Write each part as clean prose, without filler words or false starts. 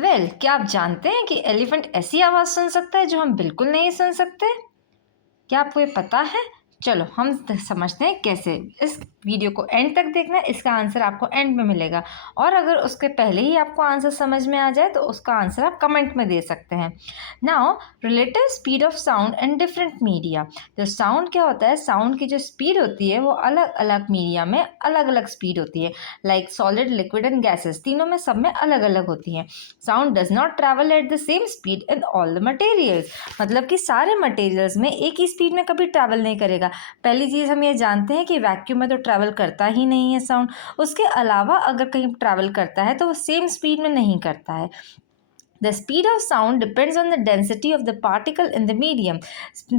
क्या आप जानते हैं कि एलिफेंट ऐसी आवाज़ सुन सकता है जो हम बिल्कुल नहीं सुन सकते? क्या आपको ये पता है? चलो हम समझते हैं कैसे। इस वीडियो को एंड तक देखना, इसका आंसर आपको एंड में मिलेगा। और अगर उसके पहले ही आपको आंसर समझ में आ जाए तो उसका आंसर आप कमेंट में दे सकते हैं। Now relative speed of sound in different media. तो साउंड क्या होता है, साउंड की जो स्पीड होती है वो अलग अलग मीडिया में अलग अलग स्पीड होती है। Like solid, liquid and gases, तीनों में सब में अलग अलग होती है। Sound does not travel at the same speed in all the materials. मतलब कि सारे मटेरियल्स में एक ही स्पीड में कभी ट्रैवल नहीं करेगा। पहली चीज़ हम ये जानते हैं कि वैक्यूम में तो ट्रैवल करता ही नहीं है साउंड। उसके अलावा अगर कहीं ट्रैवल करता है तो वो सेम स्पीड में नहीं करता है। The speed of sound depends on the density of the particle in the medium.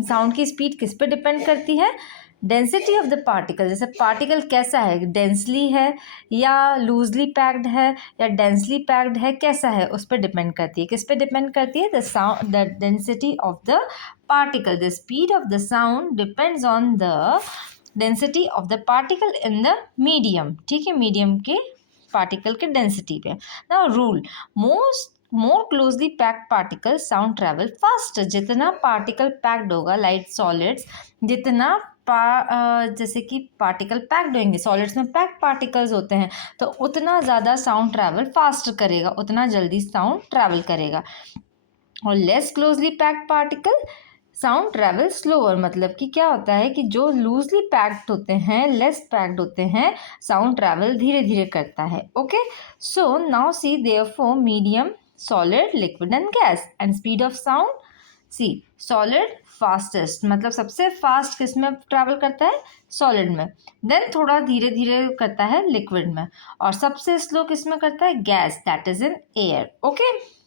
Sound की स्पीड किस पे डिपेंड करती है? Density of the particle. जैसे पार्टिकल कैसा है, डेंसली है या लूजली पैक्ड है या डेंसली पैक्ड है, कैसा है, उस पर डिपेंड करती है। किस पे डिपेंड करती है? The density of the particle. The speed of the sound depends on the density of the particle in the medium. ठीक है, मीडियम के पार्टिकल के डेंसिटी पे। Now rule, more closely packed particle sound travel faster. जितना particle packed होगा, like solids, जितना जैसे कि पार्टिकल पैक्ड होंगे, सॉलिड्स में पैक्ड पार्टिकल्स होते हैं, तो उतना ज़्यादा साउंड ट्रैवल फास्ट करेगा, उतना जल्दी साउंड ट्रैवल करेगा। और less closely packed particle sound travel slower. मतलब कि क्या होता है कि जो लूजली पैक्ड होते हैं, लेस पैक्ड होते हैं, साउंड ट्रैवल धीरे धीरे करता है। Okay, so now see therefore medium, solid, liquid and gas and speed of sound. See solid fastest, मतलब सबसे फास्ट किस में ट्रैवल करता है? सॉलिड में। देन थोड़ा धीरे धीरे करता है लिक्विड में, और सबसे स्लो किस में करता है? Gas, that is in air. Okay,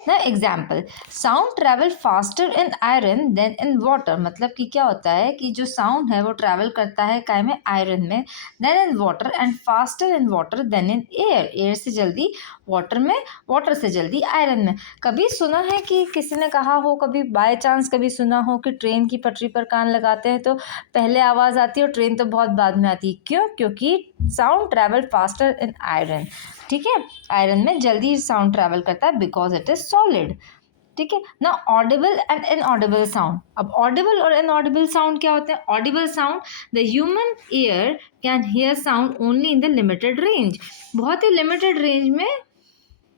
ना example, sound travel faster in iron than in water. मतलब कि क्या होता है कि जो साउंड है वो ट्रैवल करता है काय में? आयरन में। Then in water and faster in water than in air. Air से जल्दी वाटर में, वाटर से जल्दी आयरन में। कभी सुना है कि किसी ने कहा हो, कभी बाय चांस कभी सुना हो कि ट्रेन की पटरी पर कान लगाते हैं तो पहले आवाज़ आती है और ट्रेन तो बहुत बाद में आती है। क्यों? क्योंकि sound travel faster in iron. ठीक है, आयरन में जल्दी साउंड ट्रैवल करता है बिकॉज इट इज सॉलिड। ठीक है ना। Audible and inaudible sound. अब ऑडिबल और इनऑडिबल साउंड क्या होते हैं? Audible sound, the human ear can hear sound only in the limited range. बहुत ही लिमिटेड रेंज में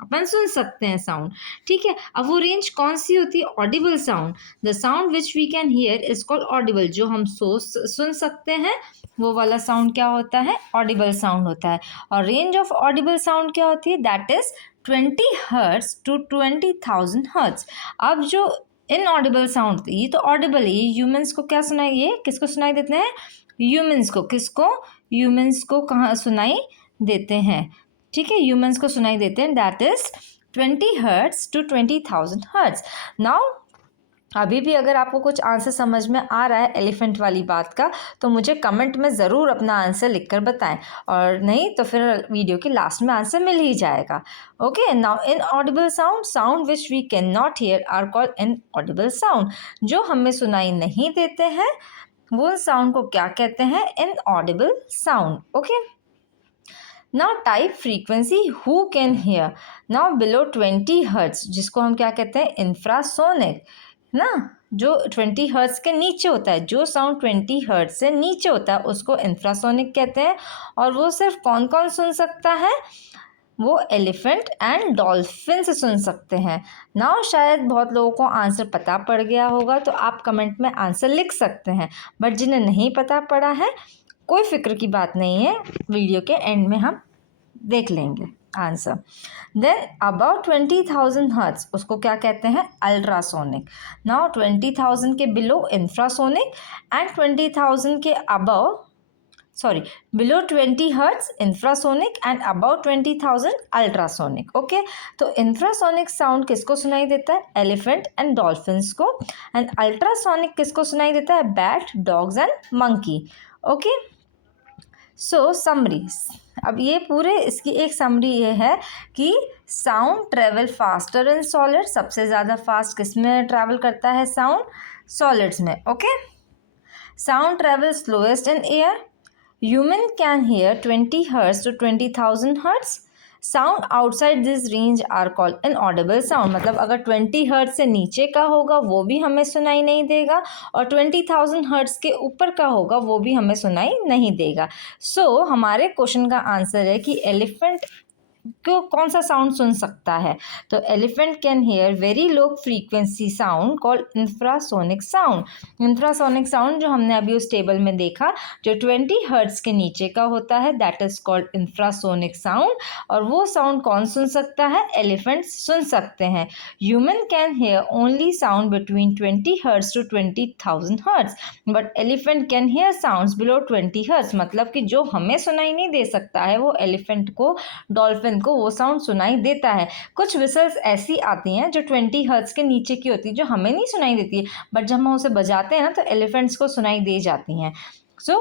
अपन सुन सकते हैं साउंड। ठीक है, अब वो रेंज कौन सी होती है? Audible sound. The sound which we can hear is called audible. जो हम सुन सकते हैं वो वाला साउंड क्या होता है? ऑडिबल साउंड होता है। और रेंज ऑफ ऑडिबल साउंड क्या होती है? That is 20 hertz to 20,000 hertz. अब जो इनऑडिबल साउंड, ये तो ऑडिबल है, ये ह्यूमंस को क्या सुनाई, ये किसको सुनाई देते हैं? ह्यूमंस को। किसको? ह्यूमंस को कहाँ सुनाई देते हैं? ठीक है, ह्यूमंस को सुनाई देते हैं। That is 20 hertz to 20,000 hertz. Now अभी भी अगर आपको कुछ आंसर समझ में आ रहा है एलिफेंट वाली बात का, तो मुझे कमेंट में ज़रूर अपना आंसर लिखकर बताएं, और नहीं तो फिर वीडियो के लास्ट में आंसर मिल ही जाएगा। Okay, now inaudible sound, sound which we can not hear are called inaudible sound. जो हमें सुनाई नहीं देते हैं वो साउंड को क्या कहते हैं? Inaudible sound. Okay, now type frequency who can hear. Now below 20 hertz, जिसको हम क्या कहते हैं? इंफ्रासोनिक ना। जो 20 हर्ट्ज के नीचे होता है, जो साउंड 20 हर्ट्ज से नीचे होता है उसको इंफ्रासोनिक कहते हैं। और वो सिर्फ कौन कौन सुन सकता है? वो एलिफेंट एंड डॉल्फिन से सुन सकते हैं। नाउ शायद बहुत लोगों को आंसर पता पड़ गया होगा, तो आप कमेंट में आंसर लिख सकते हैं। बट जिन्हें नहीं पता पड़ा है, कोई फिक्र की बात नहीं है, वीडियो के एंड में हम देख लेंगे आंसर। देन अबाउट 20,000 हर्ट्ज, उसको क्या कहते हैं? अल्ट्रासोनिक। नाउ 20,000 के बिलो इंफ्रासोनिक एंड 20,000 के above, sorry, below 20 hertz infrasonic and about 20,000 ultrasonic. Okay, तो इंफ्रासोनिक साउंड किसको सुनाई देता है? एलिफेंट एंड डॉल्फिन्स को। एंड अल्ट्रासोनिक किसको सुनाई देता है? Bat, dogs and monkey. Okay, so summary. अब ये पूरे इसकी एक समरी ये है कि sound travel faster in solid. सबसे ज़्यादा फास्ट किस में ट्रैवल करता है साउंड? सॉलिड्स में। Okay, sound travel slowest in air. Human can hear 20 hertz to 20,000 hertz. Sound outside this range are called inaudible sound, मतलब अगर 20 हर्ट्ज से नीचे का होगा वो भी हमें सुनाई नहीं देगा, और 20,000 हर्ट्ज के ऊपर का होगा वो भी हमें सुनाई नहीं देगा। सो हमारे क्वेश्चन का आंसर है कि एलिफेंट को कौन सा साउंड सुन सकता है। तो elephant can hair very low frequency sound called infrasonic sound. Infrasonic sound जो हमने अभी उस टेबल में देखा, जो 20 हर्ट्ज के नीचे का होता है, that is called infrasonic sound. और वो साउंड कौन सुन सकता है? एलिफेंट सुन सकते हैं। Human can hear only sound between 20 hertz to 20,000 hertz, but elephant can hear sounds below 20 hertz, मतलब कि जो हमें सुनाई नहीं दे सकता है वो एलिफेंट को, डॉल्फिन को वो साउंड सुनाई देता है। कुछ विसल्स ऐसी आती हैं जो 20 हर्ट्ज के नीचे की होती है, जो हमें नहीं सुनाई देती है, बट जब हम उसे बजाते हैं ना तो एलिफेंट्स को सुनाई दे जाती हैं।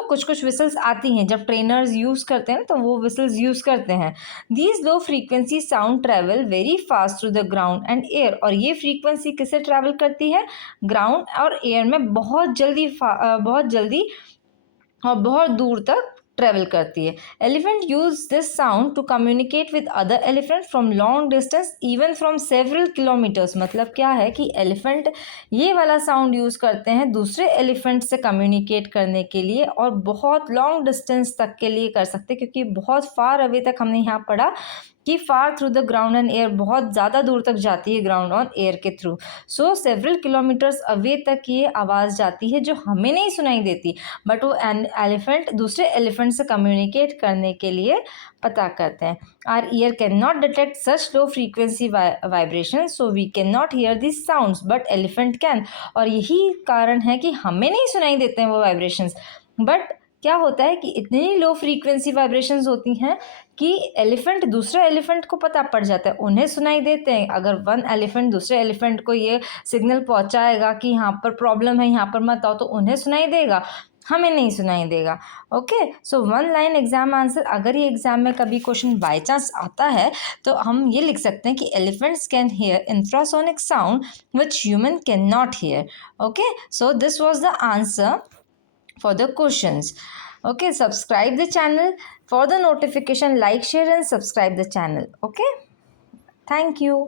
कुछ विसल्स आती हैं जब ट्रेनर्स यूज़ करते हैं तो वो विसल्स यूज़ करते हैं। These low frequency sound travel very fast through the ground and air, और ये फ्रीक्वेंसी किससे ट्रैवल करती है? ग्राउंड और एयर में बहुत जल्दी और बहुत दूर तक ट्रेवल करती है। Elephant use this sound to communicate with other elephant from long distance even from several kilometres, मतलब क्या है कि एलिफेंट ये वाला साउंड यूज़ करते हैं दूसरे एलिफेंट से कम्युनिकेट करने के लिए, और बहुत लॉन्ग डिस्टेंस तक के लिए कर सकते हैं, क्योंकि बहुत फार अवे तक हमने यहाँ पढ़ा कि far through the ground and air, बहुत ज़्यादा दूर तक जाती है ग्राउंड और एयर के थ्रू। सो सेवरल किलोमीटर्स अवे तक ये आवाज़ जाती है जो हमें नहीं सुनाई देती, बट वो एलिफेंट दूसरे एलिफेंट से कम्युनिकेट करने के लिए पता करते हैं। Our ear can not detect such low frequency vibration, so we can not hear this sounds but elephant can, और यही कारण है कि हमें नहीं सुनाई देते हैं वो वाइब्रेशंस, बट क्या होता है कि इतनी लो फ्रीक्वेंसी वाइब्रेशंस होती हैं कि एलिफेंट दूसरे एलिफेंट को पता पड़ जाता है, उन्हें सुनाई देते हैं। अगर वन एलिफेंट दूसरे एलिफेंट को ये सिग्नल पहुंचाएगा कि यहाँ पर प्रॉब्लम है, यहाँ पर मत आओ, तो उन्हें सुनाई देगा, हमें नहीं सुनाई देगा। Okay, so one line exam answer, अगर ये एग्जाम में कभी क्वेश्चन बाय चांस आता है तो हम ये लिख सकते हैं कि elephants can hear infrasonic sound which human can not here. Okay, so this was the answer for the questions. Okay, subscribe the channel for the notification, like, share and subscribe the channel. Okay, thank you.